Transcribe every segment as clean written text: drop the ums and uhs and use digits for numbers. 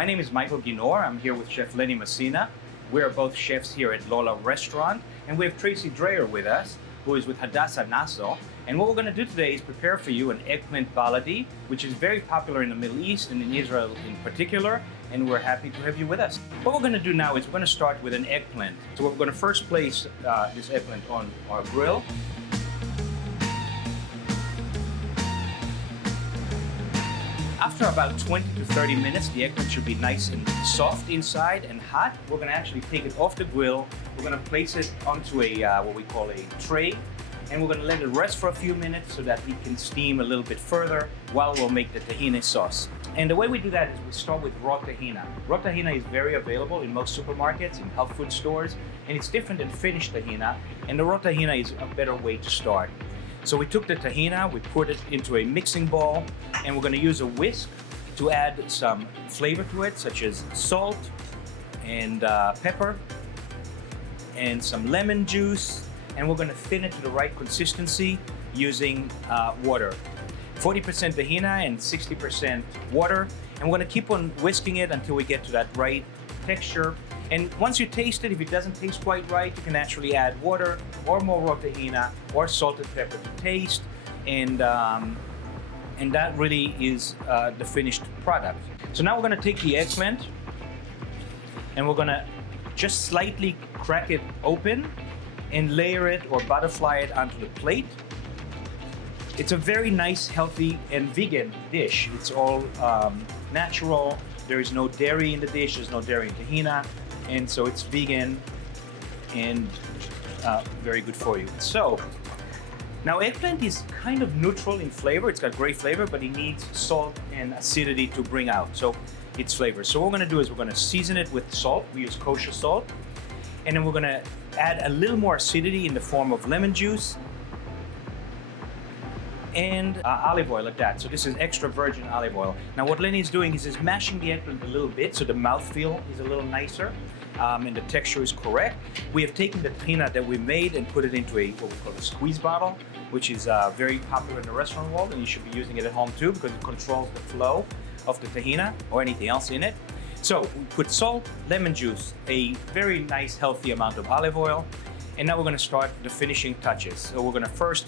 My name is Michael Guinor. I'm here with Chef Lenny Messina. We're both chefs here at Lola Restaurant, and we have Tracy Dreyer with us, who is with Hadassah Nassau. And what we're going to do today is prepare for you an eggplant baladi, which is very popular in the Middle East and in Israel in particular, and we're happy to have you with us. What we're going to do now is we're going to start with an eggplant. So we're going to first place this eggplant on our grill. After about 20 to 30 minutes, the eggplant should be nice and soft inside and hot. We're going to actually take it off the grill. We're going to place it onto a what we call a tray, and we're going to let it rest for a few minutes so that it can steam a little bit further while we'll make the tahini sauce. And the way we do that is we start with raw tahina. Raw tahina is very available in most supermarkets, in health food stores, and it's different than finished tahina, and the raw tahina is a better way to start. So we took the tahina, we put it into a mixing bowl, and we're going to use a whisk to add some flavor to it, such as salt and pepper and some lemon juice, and we're going to thin it to the right consistency using water. 40% tahina and 60% water, and we're going to keep on whisking it until we get to that right texture. And once you taste it, if it doesn't taste quite right, you can actually add water or more raw tahina or salt and pepper to taste, and that really is the finished product. So now we're going to take the eggplant and we're going to just slightly crack it open and layer it or butterfly it onto the plate. It's a very nice, healthy, and vegan dish. It's all natural. There is no dairy in the dish. There's no dairy in tahina. And so it's vegan and very good for you. So now eggplant is kind of neutral in flavor. It's got great flavor, but it needs salt and acidity to bring out its flavor. So what we're going to do is we're going to season it with salt. We use kosher salt. And then we're going to add a little more acidity in the form of lemon juice and olive oil like that. So this is extra virgin olive oil. Now what Lenny is doing is he's mashing the eggplant a little bit so the mouthfeel is a little nicer and the texture is correct. We have taken the tahina that we made and put it into what we call a squeeze bottle, which is very popular in the restaurant world, and you should be using it at home too because it controls the flow of the tahina or anything else in it. So we put salt, lemon juice, a very nice healthy amount of olive oil, and now we're going to start the finishing touches. So we're going to first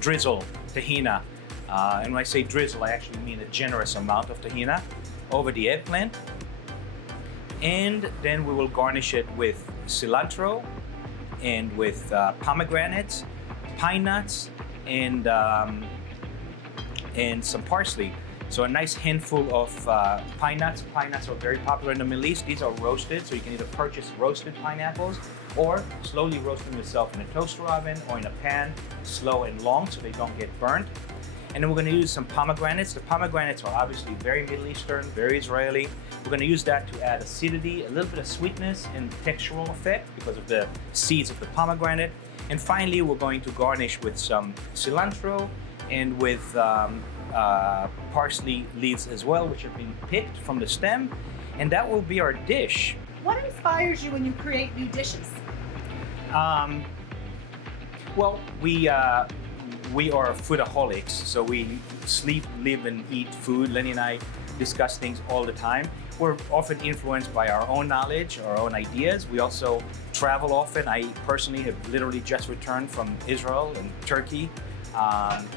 drizzle tahina, and when I say drizzle, I actually mean a generous amount of tahina over the eggplant. And then we will garnish it with cilantro and with pomegranates, pine nuts, and some parsley. So a nice handful of pine nuts. Pine nuts are very popular in the Middle East. These are roasted, so you can either purchase roasted pineapples or slowly roast them yourself in a toaster oven or in a pan, slow and long so they don't get burnt. And then we're going to use some pomegranates. The pomegranates are obviously very Middle Eastern, very Israeli. We're going to use that to add acidity, a little bit of sweetness and textural effect because of the seeds of the pomegranate. And finally, we're going to garnish with some cilantro and with parsley leaves as well, which have been picked from the stem. And that will be our dish. What inspires you when you create new dishes? Well, we are foodaholics, so we sleep, live, and eat food. Lenny and I discuss things all the time. We're often influenced by our own knowledge, our own ideas. We also travel often. I personally have literally just returned from Israel and Turkey,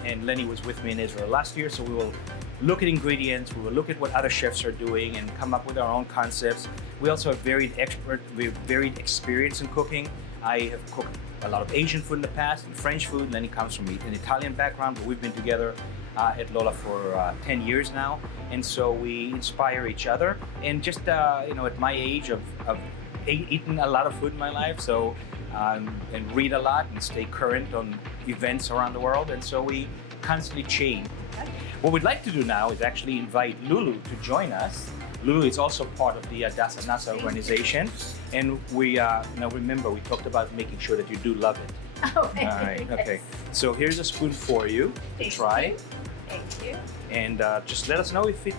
and Lenny was with me in Israel last year, so we will look at ingredients, we will look at what other chefs are doing and come up with our own concepts. We also have varied experience in cooking. I have cooked a lot of Asian food in the past and French food. Lenny comes from an Italian background, but we've been together at Lola for 10 years now, and so we inspire each other. And just at my age of eaten a lot of food in my life, so and read a lot and stay current on events around the world, and so we constantly change. What we'd like to do now is actually invite Lulu to join us. Lulu is also part of the Hadassah Nassau organization, and we now remember we talked about making sure that you do love it. Oh, all right, okay. So here's a spoon for you to try. Thank you. And just let us know if it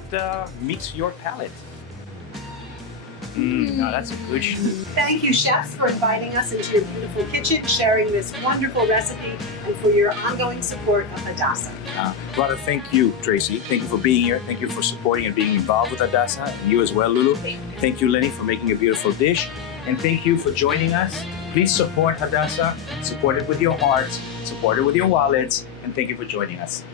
meets your palate. No, that's a good shoe. Thank you, chefs, for inviting us into your beautiful kitchen, sharing this wonderful recipe, and for your ongoing support of Hadassah. Rather, thank you, Tracy. Thank you for being here. Thank you for supporting and being involved with Hadassah. And you as well, Lulu. Thank you, Lenny, for making a beautiful dish. And thank you for joining us. Please support Hadassah. Support it with your hearts. Support it with your wallets. And thank you for joining us.